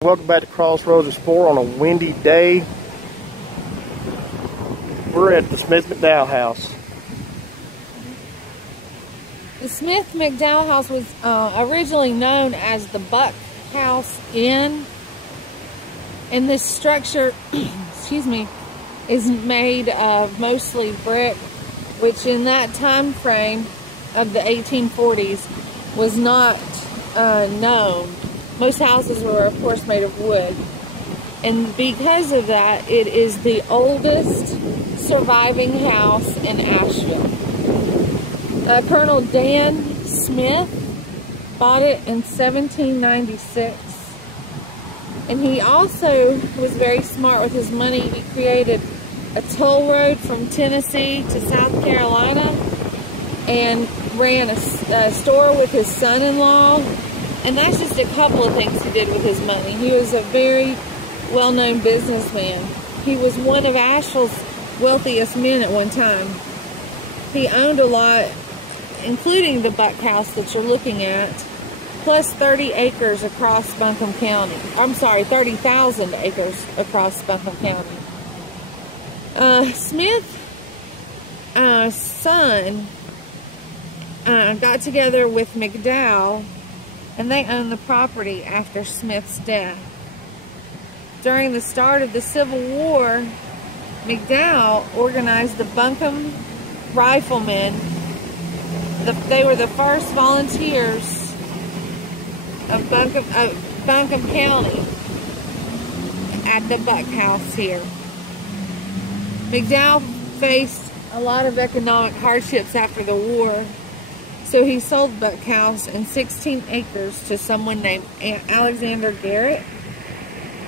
Welcome back to Crossroads Explorer on a windy day. We're at the Smith Mcdowell house. The Smith Mcdowell house was originally known as the Buck House Inn, and this structure, excuse me, is made of mostly brick, which in that time frame of the 1840s was not known. Most houses were, of course, made of wood. And because of that, it is the oldest surviving house in Asheville. Colonel Dan Smith bought it in 1796. And he also was very smart with his money. He created a toll road from Tennessee to South Carolina and ran a store with his son-in-law. And that's just a couple of things he did with his money. He was a very well-known businessman. He was one of Asheville's wealthiest men at one time. He owned a lot, including the Buck House that you're looking at, plus 30 acres across Buncombe County. I'm sorry, 30,000 acres across Buncombe County. Smith's son got together with Mcdowell, and they owned the property after Smith's death. During the start of the Civil War, Mcdowell organized the Buncombe Riflemen. They were the first volunteers of Buncombe County at the Buck House here. Mcdowell faced a lot of economic hardships after the war, so he sold Buck House and 16 acres to someone named Alexander Garrett.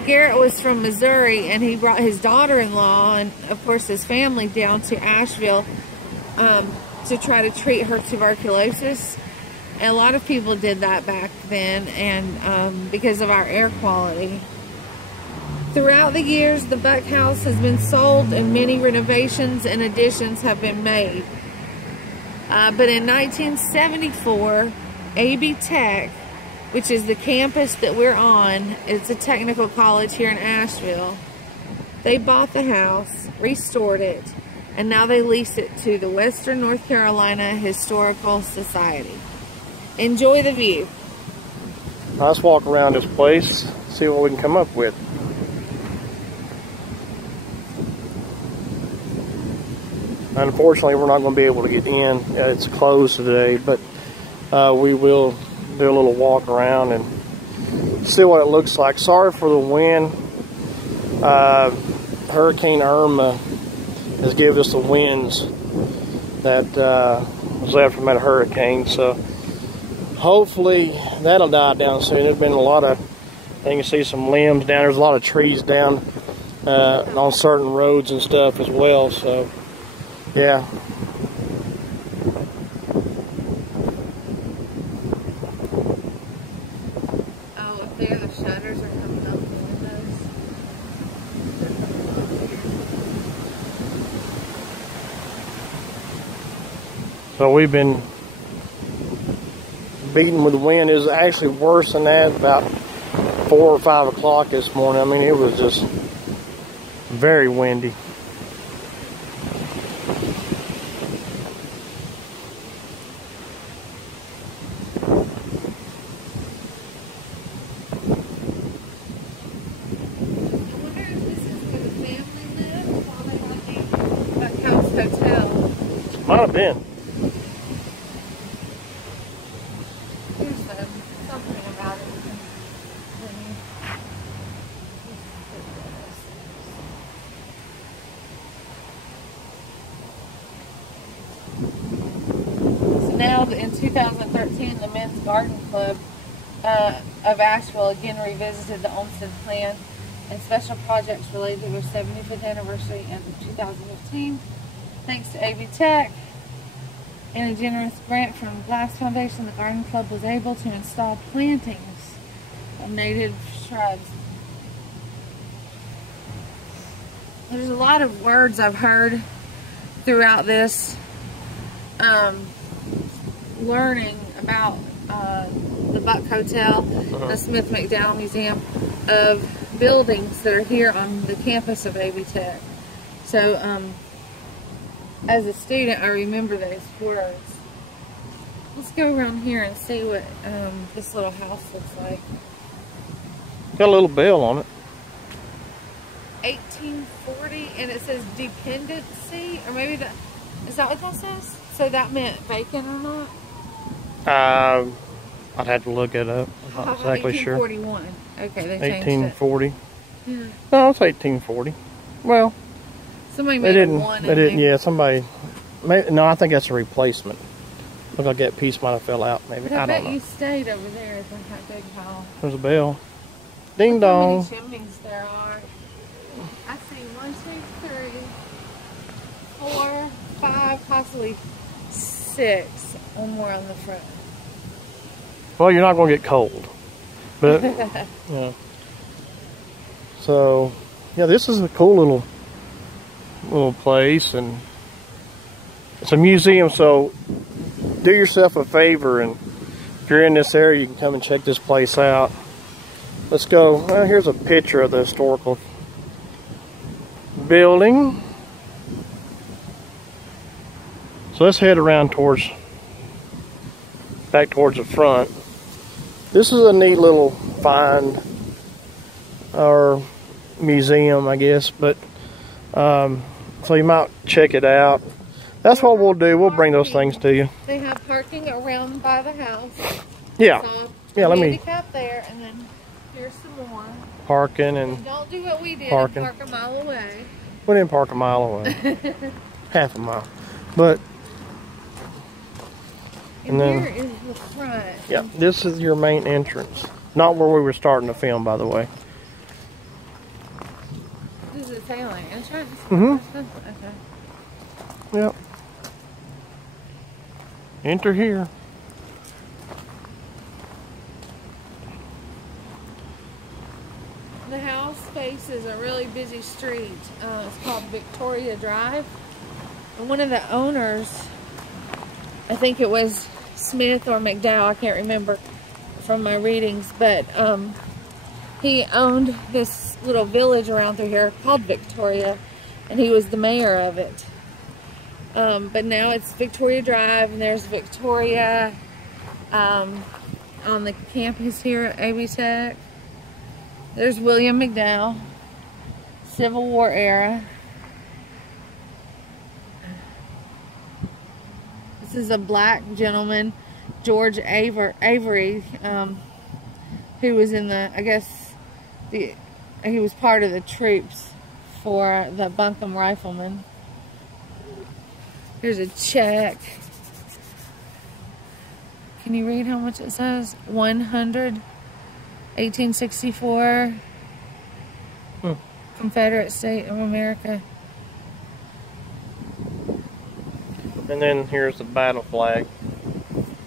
Garrett was from Missouri, and he brought his daughter-in-law and, of course, his family down to Asheville to try to treat her tuberculosis. And a lot of people did that back then, and because of our air quality. Throughout the years, the Buck House has been sold, and many renovations and additions have been made. But in 1974, AB Tech, which is the campus that we're on, it's a technical college here in Asheville, they bought the house, restored it, and now they lease it to the Western North Carolina Historical Society. Enjoy the view. Let's walk around this place, see what we can come up with. Unfortunately, we're not going to be able to get in. It's closed today, but we will do a little walk around and see what it looks like. Sorry for the wind. Hurricane Irma has given us the winds that was left from that hurricane. So hopefully that'll die down soon. There's been a lot of, you can see some limbs down. There's a lot of trees down on certain roads and stuff as well. So yeah. Oh, up there the shutters are coming up the windows. So we've been beaten with the wind. It was actually worse than that about 4 or 5 o'clock this morning. I mean, it was just very windy. Might have been. Here's something about it. So now, in 2013, the Men's Garden Club of Asheville again revisited the Olmsted plan and special projects related to their 75th anniversary in 2015. Thanks to AB Tech and a generous grant from the Glass Foundation, the Garden Club was able to install plantings of native shrubs. There's a lot of words I've heard throughout this, learning about the Buck Hotel, the Smith Mcdowell Museum, of buildings that are here on the campus of AB Tech. So, as a student, I remember those words. Let's go around here and see what this little house looks like. Got a little bell on it. 1840, and it says dependency, or maybe that, is that what that says? So that meant vacant or not? I'd have to look it up. I'm not exactly sure. 1841. Okay, they changed 1840. it. Yeah. No, it's 1840. Well, somebody made a one. They didn't. Yeah, somebody. No, I think that's a replacement. Look like that piece might have fell out. Maybe. But I don't know. bet you stayed over there at that big hall. There's a bell. Ding dong. How many chimneys there are? I see 1, 2, 3, 4, 5, possibly 6, or more on the front. Well, you're not going to get cold, but yeah. So, yeah, this is a cool little place, and it's a museum. So, do yourself a favor, and if you're in this area, you can come and check this place out. Let's go. Well, here's a picture of the historical building. So let's head around back towards the front. This is a neat little find, or museum, I guess, but so you might check it out. That's what we'll do. We'll bring those things to you. They have parking around by the house. Yeah. So yeah, let me handicap there, and then here's some more. Parking and don't do what we did. Parking. And park a mile away. We didn't park a mile away. Half a mile. But and then here is the front. Yeah, this is your main entrance. Not where we were starting to film, by the way. This is a tailing entrance? Mm-hmm. Okay. Yep. Enter here. The house faces a really busy street. It's called Victoria Drive. And one of the owners, I think it was Smith or McDowell, I can't remember from my readings, but he owned this little village around through here called Victoria, and he was the mayor of it. But now it's Victoria Drive, and there's Victoria on the campus here at AB Tech. There's William McDowell, Civil War era. This is a black gentleman, George Avery, who was in the, I guess, he was part of the troops for the Buncombe Riflemen. Here's a check. Can you read how much it says? 100. 1864, Confederate State of America. And then here's the battle flag.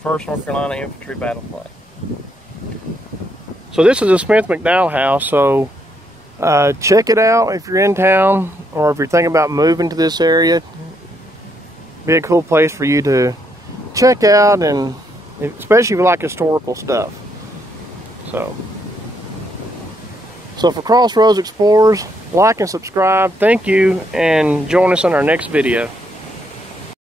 1st North Carolina Infantry battle flag. So this is the Smith Mcdowell house. So check it out if you're in town, or if you're thinking about moving to this area. Be a cool place for you to check out, and especially if you like historical stuff. So for Crossroads Explorers, like and subscribe. Thank you, and join us on our next video.